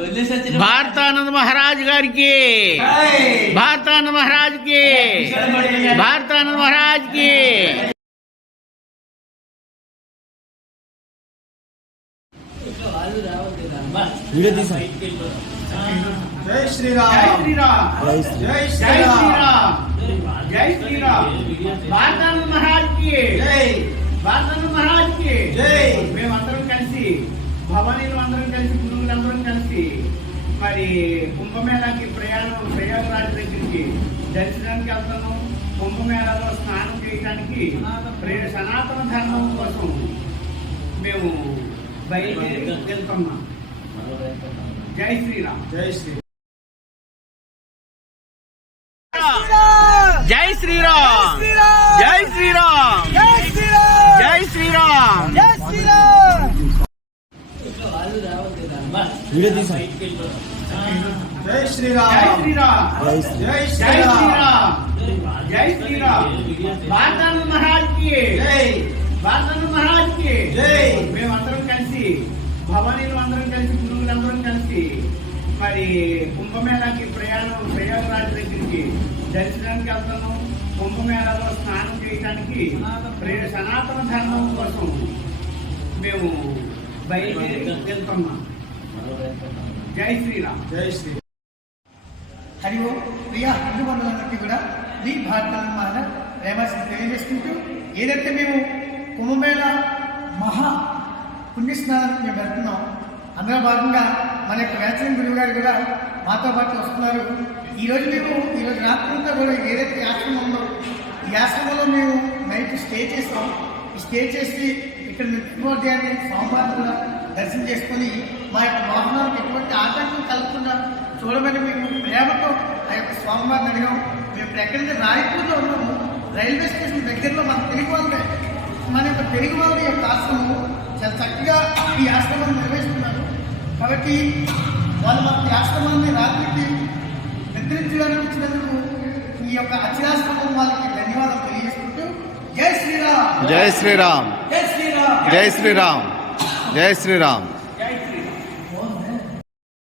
भारतानंद महाराज गारी की, भारतानंद महाराज की, भारतानंद महाराज की। जय श्री राम, जय श्री राम, जय श्री राम, जय श्री राम। भारतानंद महाराज की जय, भारतानंद महाराज की जय। మేమందరం కలిసి భవానీలు అందరం కలిసి గురువులందరం కలిసి మరి కుంభమేళాకి ప్రయాగరాజ్ దగ్గరికి దర్శనానికి వెళ్తాము. కుంభమేళాలో స్నానం చేయడానికి సనాతన ధర్మం కోసం మేము బయలుదేరి వెళ్తున్నాం. జై శ్రీరామ్, జై శ్రీ జై శ్రీరామ్, జై శ్రీరామ్, జై శ్రీరామ్, జై శ్రీరామ్, జై శ్రీరామ్। జై శ్రీరామ్, జై శ్రీరామ్, జై శ్రీరామ్, జై శ్రీరామ్। భారతానంద మహారాజ్ కి జై, భారతానంద మహారాజ్ కి జై। మేమందరం కలిసి భవానీలు అందరం కలిసి గురువులందరం కలిసి మరి కుంభమేళాకి ప్రయాగరాజ్ దగ్గరికి దర్శనానికి వెళ్తాము. కుంభమేళాలో స్నానం చేయడానికి సనాతన ధర్మం కోసం మేము బయలుదేరి వెళ్తున్నాం. జై శ్రీరామ్, జై శ్రీ। హరి ఓం ప్రియ హిందూ బంధువులందరికీ కూడా మీ భారతానంద మహారాజ్ ప్రేమాశీస్సులు తెలియజేసుకుంటూ ఏదైతే మేము కుంభమేళ మహా పుణ్యస్నానానికి మేము వెళ్తున్నాం, అందులో భాగంగా మన యొక్క వ్యాసరం గురువు గారు కూడా మాతో పాటు వస్తున్నారు. ఈరోజు రాత్రి అంతా కూడా ఏదైతే ఆశ్రమం ఉందో ఈ ఆశ్రమంలో మేము నైట్ స్టే చేస్తాం. ఈ స్టే చేసి ఇక్కడ నిత్యోదయాన్ని సోమవారం కూడా దర్శనం చేసుకొని మా యొక్క వాహనాలకు ఎటువంటి ఆటంకం కలగకుండా చూడమని మేము ప్రేమతో ఆ యొక్క స్వామివారిని అడిగాం. మేము ఇప్పుడు ఎక్కడైతే రాయపూర్లో ఉన్నాము, రైల్వే స్టేషన్ దగ్గరలో మన తెలుగు వాళ్ళ యొక్క ఆశ్రమం చాలా చక్కగా ఈ ఆశ్రమాన్ని నిర్వహిస్తున్నారు. కాబట్టి వాళ్ళు మాకు ఈ ఆశ్రమాన్ని రాత్రికి నిద్రించడానికి ఇచ్చినందుకు ఈ యొక్క అక్షరాశ్రమం వాళ్ళకి ధన్యవాదాలు తెలియజేసుకుంటూ జై శ్రీరామ్, జై శ్రీరామ్, జై శ్రీరామ్, జై శ్రీరామ్, జై శ్రీరామ్।